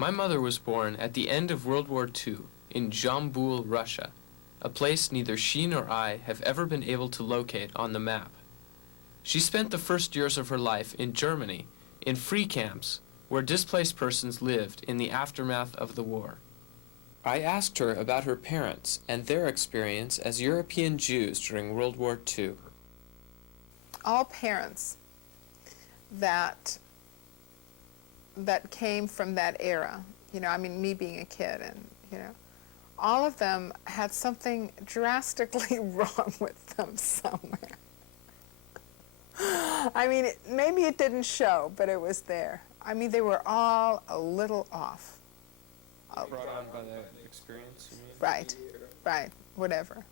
My mother was born at the end of World War II in Jambul, Russia, a place neither she nor I have ever been able to locate on the map. She spent the first years of her life in Germany, in free camps, where displaced persons lived in the aftermath of the war. I asked her about her parents and their experience as European Jews during World War II. All parents that came from that era, I mean, me being a kid, and, all of them had something drastically wrong with them somewhere. I mean, maybe it didn't show, but it was there. I mean, they were all a little off. Brought on by that experience, you mean? Right, whatever.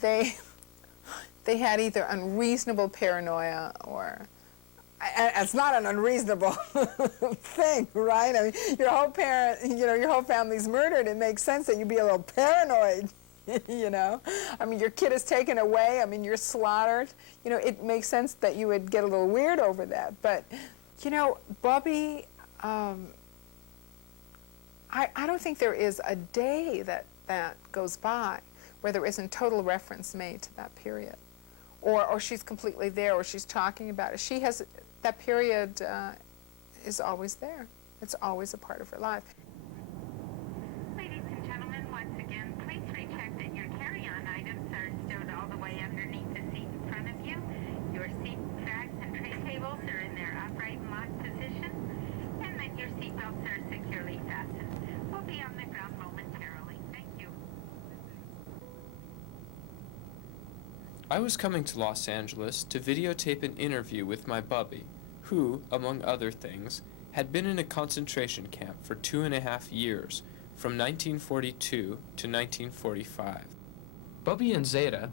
They had either unreasonable paranoia or, it's not an unreasonable thing, right? I mean, your whole family's murdered. It makes sense that you'd be a little paranoid, I mean, your kid is taken away. I mean, you're slaughtered. It makes sense that you would get a little weird over that. But, Bubbe, I don't think there is a day that goes by where there isn't total reference made to that period. Or she's completely there, or she's talking about it. She has, that period is always there. It's always a part of her life. Ladies and gentlemen, once again, please recheck that your carry-on items are stowed all the way underneath the seat in front of you. Your seat bags and tray tables are in their upright and locked position, and that your seat belts are securely fastened. We'll be on the ground momentarily. Thank you. I was coming to Los Angeles to videotape an interview with my Bubbe, who, among other things, had been in a concentration camp for 2.5 years, from 1942 to 1945. Bubbe and Zeta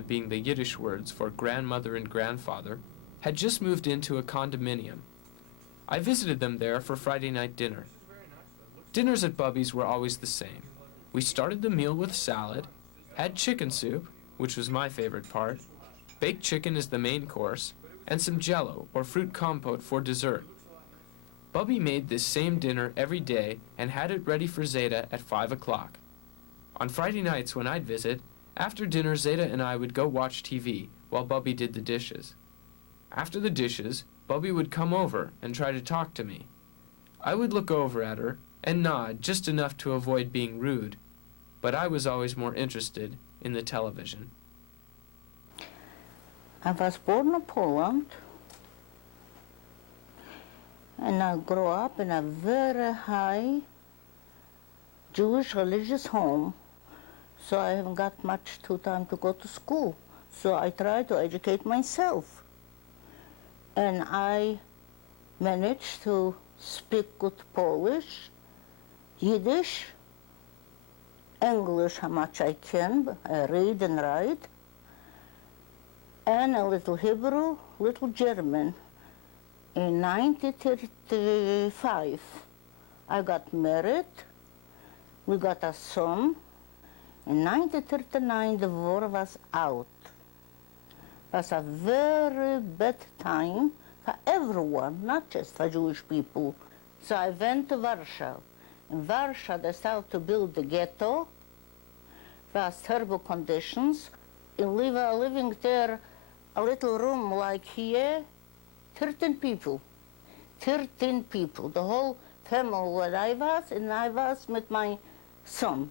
being the Yiddish words for grandmother and grandfather, had just moved into a condominium. I visited them there for Friday night dinner. Dinners at Bubbe's were always the same. We started the meal with salad, had chicken soup, which was my favorite part, baked chicken as the main course, and some jello or fruit compote for dessert. Bubbe made this same dinner every day and had it ready for Zeta at 5 o'clock. On Friday nights when I'd visit, after dinner Zeta and I would go watch TV while Bubbe did the dishes. After the dishes, Bubbe would come over and try to talk to me. I would look over at her and nod just enough to avoid being rude, but I was always more interested in the television. I was born in Poland, and I grew up in a very high Jewish religious home, so I haven't got much time to go to school. So I try to educate myself, and I managed to speak good Polish, Yiddish, English how much I can, read and write, and a little Hebrew, little German. In 1935, I got married. We got a son. In 1939, the war was out. It was a very bad time for everyone, not just for Jewish people. So I went to Warsaw. In Warsaw, they started to build the ghetto. There was terrible conditions. And we were living there, a little room like here, 13 people. 13 people. The whole family where I was, and I was with my son.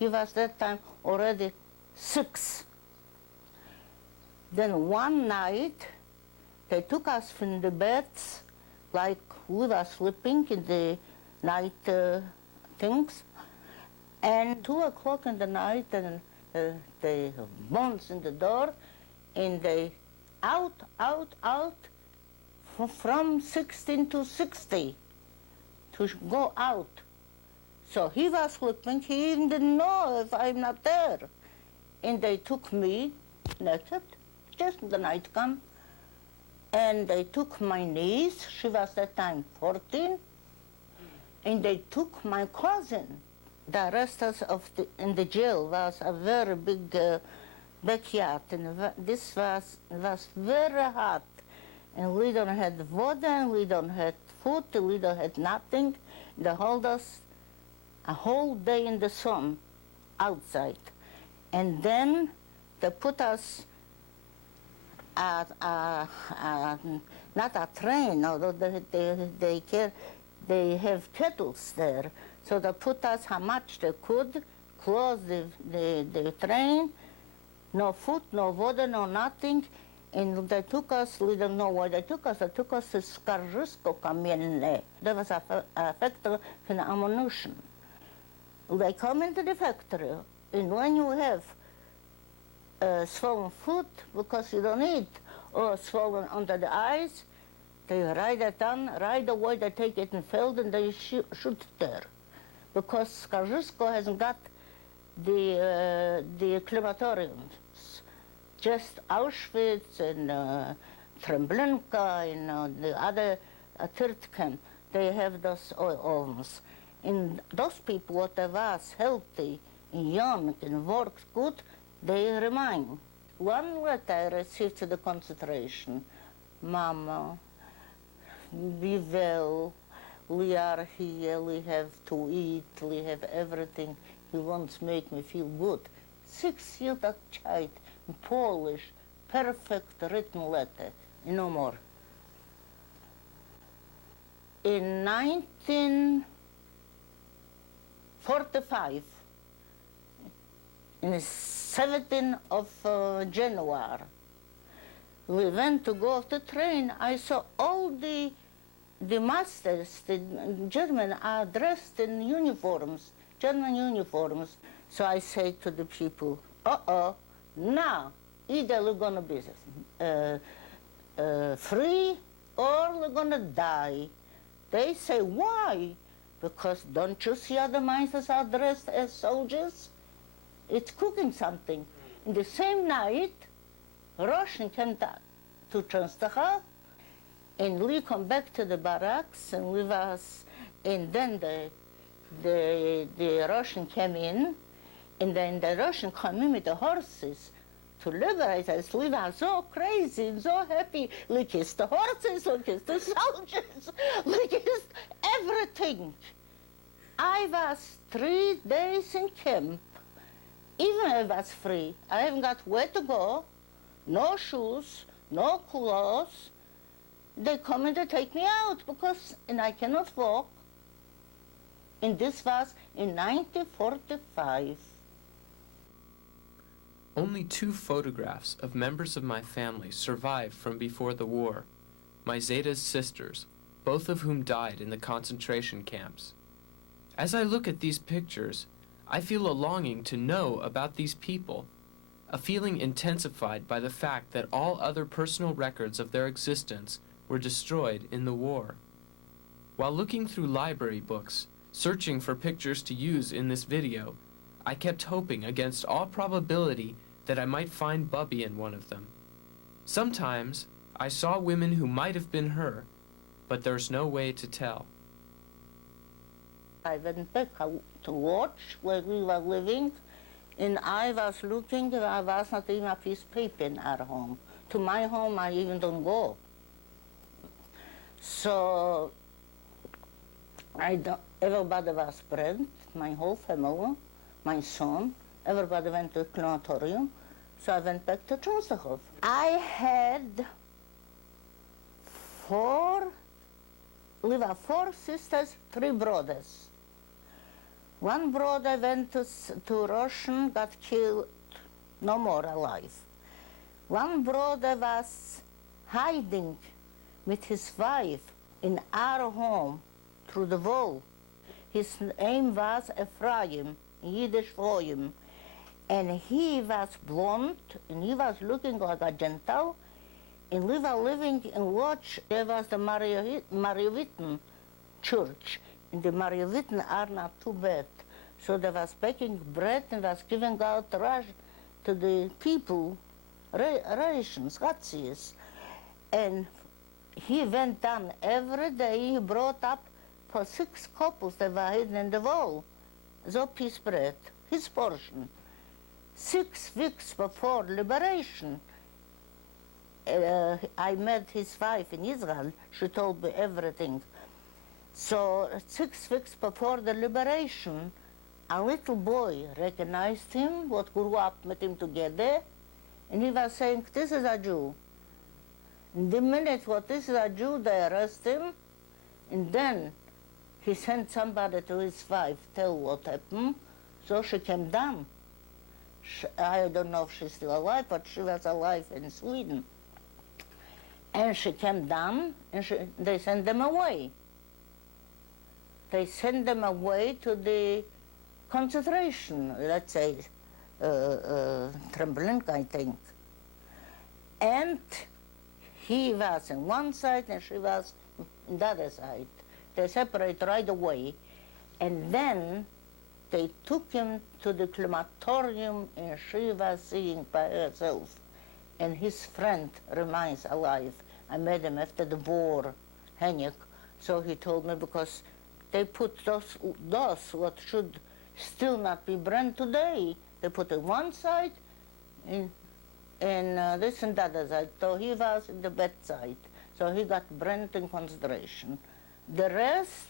He was that time already 6. Then one night, they took us from the beds, like we were sleeping in the night things. And 2 o'clock in the night, and they bounce in the door, and they out, from 16 to 60 to go out. So he was sleeping, he didn't know if I'm not there. And they took me naked, just the night come, and they took my niece, she was that time 14, and they took my cousin. The rest in the jail was a very big backyard, and this was very hot. and we don't have water, and we don't have food, we don't have nothing. They hold us a whole day in the sun outside. And then they put us not a train, although they have kettles there. So they put us how much they could, close the train, no food, no water, no nothing. And they took us, we don't know where they took us to Skarżysko Kamienne. There was a factory for ammunition. They come into the factory, and when you have swollen foot because you don't eat, or swollen under the eyes, they write it down, right away they take it in field and they shoot it there. Because Skarżysko hasn't got the crematoriums. Just Auschwitz and Treblinka and the other third camp, they have those ovens. And those people, what they was healthy and young and worked good, they remain. One letter I received to the concentration, Mama, be well, we are here, we have to eat, we have everything. He wants to make me feel good. 6-year-old child, in Polish, perfect written letter, no more. In 1945, in the 17th of January, we went to go off the train. I saw all the masters, the German, are dressed in uniforms, German uniforms. So I say to the people, now, either we're going to be free or we're going to die. They say, why? Because don't you see other masters are dressed as soldiers? It's cooking something. In the same night, Russian came to Częstochowa, and we come back to the barracks, and we was, and then the Russian came in, and then the Russian came in with the horses to liberate us. We were so crazy and so happy. We kissed the horses, we kissed the soldiers, we kissed everything. I was 3 days in camp. Even I was free. I haven't got where to go, no shoes, no clothes. They come and they take me out and I cannot walk. And this was in 1945. Only 2 photographs of members of my family survived from before the war. My Zeta's sisters, both of whom died in the concentration camps. As I look at these pictures, I feel a longing to know about these people, a feeling intensified by the fact that all other personal records of their existence were destroyed in the war. While looking through library books, searching for pictures to use in this video, I kept hoping against all probability that I might find Bubbe in one of them. Sometimes I saw women who might have been her, but there's no way to tell. I went back to watch where we were living, and I was looking, I was not even a piece of paper in our home. To my home, I even don't go. So, everybody was present, my whole family, my son, everybody went to the crematorium, so I went back to Częstochowa. I had 4 sisters, 3 brothers. One brother went to Russian, got killed, no more alive. One brother was hiding with his wife in our home through the wall. His name was Ephraim, Yiddish for him. And he was blonde, and he was looking like a Gentile. And we were living in Watch. There was the Mariaviten church. And the Mariaviten are not too bad. So they was baking bread and was giving out to the people, rations, rations. And he went down every day, he brought up for 6 couples that were hidden in the wall. So piece bread, his portion. 6 weeks before liberation. I met his wife in Israel. She told me everything. So 6 weeks before the liberation, a little boy recognized him, what grew up with him together, and he was saying, this is a Jew. And the minute what this is a Jew, they arrest him, and then he sent somebody to his wife, tell what happened, so she came down. I don't know if she's still alive, but she was alive in Sweden. And she came down, and they sent them away. They sent them away to the concentration, let's say, Treblinka, I think. And he was on one side, and she was on the other side. They separated right away, and then they took him to the crematorium, and she was seeing by herself. And his friend remains alive. I met him after the war, Henrik. So he told me, because they put those what should still not be burned today, they put it one side and this and the other side. So he was in the bedside. So he got burned in concentration. The rest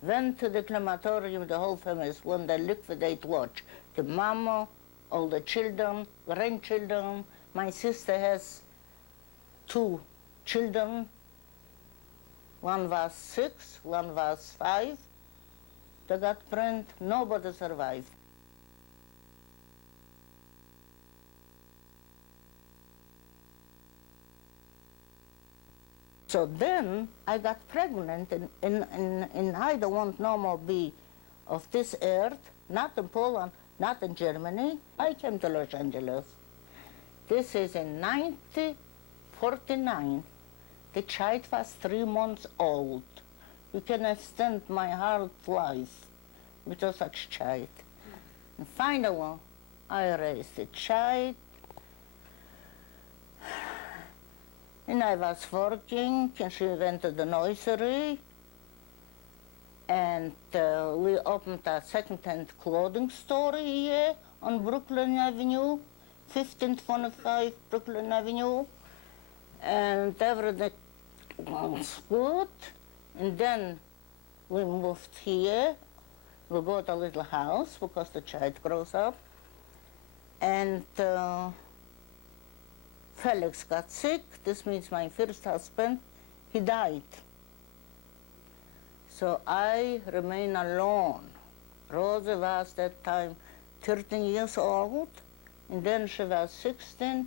went to the crematorium, the whole family, when they liquidate watch. The mama, all the children, grandchildren. My sister has 2 children. One was 6, one was 5. They got burned, nobody survived. So then I got pregnant, and I don't want no more be of this earth, not in Poland, not in Germany. I came to Los Angeles. This is in 1949. The child was 3 months old. You can understand my hard life with such child. And finally, I raised the child, and I was working, and she went to the nursery, and we opened a second-hand clothing store here on Brooklyn Avenue, 1525 Brooklyn Avenue, and everything was good. And then we moved here. We bought a little house because the child grows up. And Felix got sick. This means my first husband, he died. So I remain alone. Rosa was that time 13 years old, and then she was 16.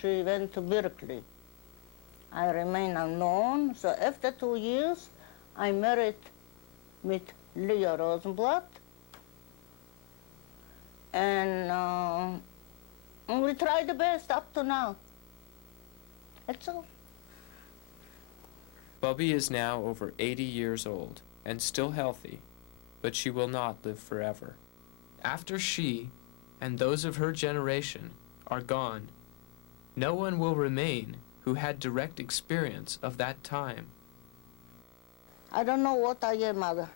She went to Berkeley. I remain alone. So after 2 years, I married with Leah Rosenblatt. And we tried the best up to now. That's all. Bubbe is now over 80 years old and still healthy, but she will not live forever. After she and those of her generation are gone, no one will remain who had direct experience of that time. I don't know what I am, an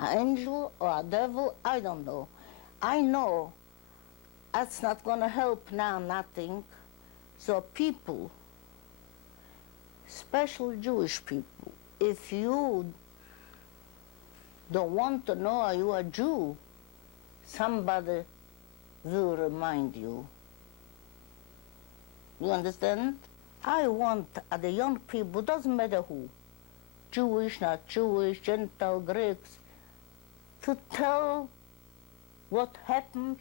angel or a devil, I don't know. I know that's not going to help now, nothing. So people, especially Jewish people, if you don't want to know you are a Jew, somebody will remind you. You understand? I want the young people, doesn't matter who, Jewish, not Jewish, Gentile, Greeks, to tell what happened.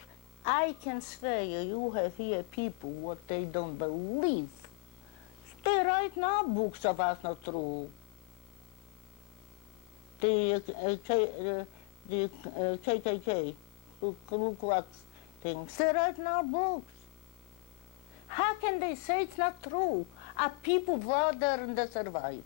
I can swear you have here people what they don't believe. They write now books of us not true. The KKK, Ku Klux things, they write now books. How can they say it's not true? Our people were there and they survived.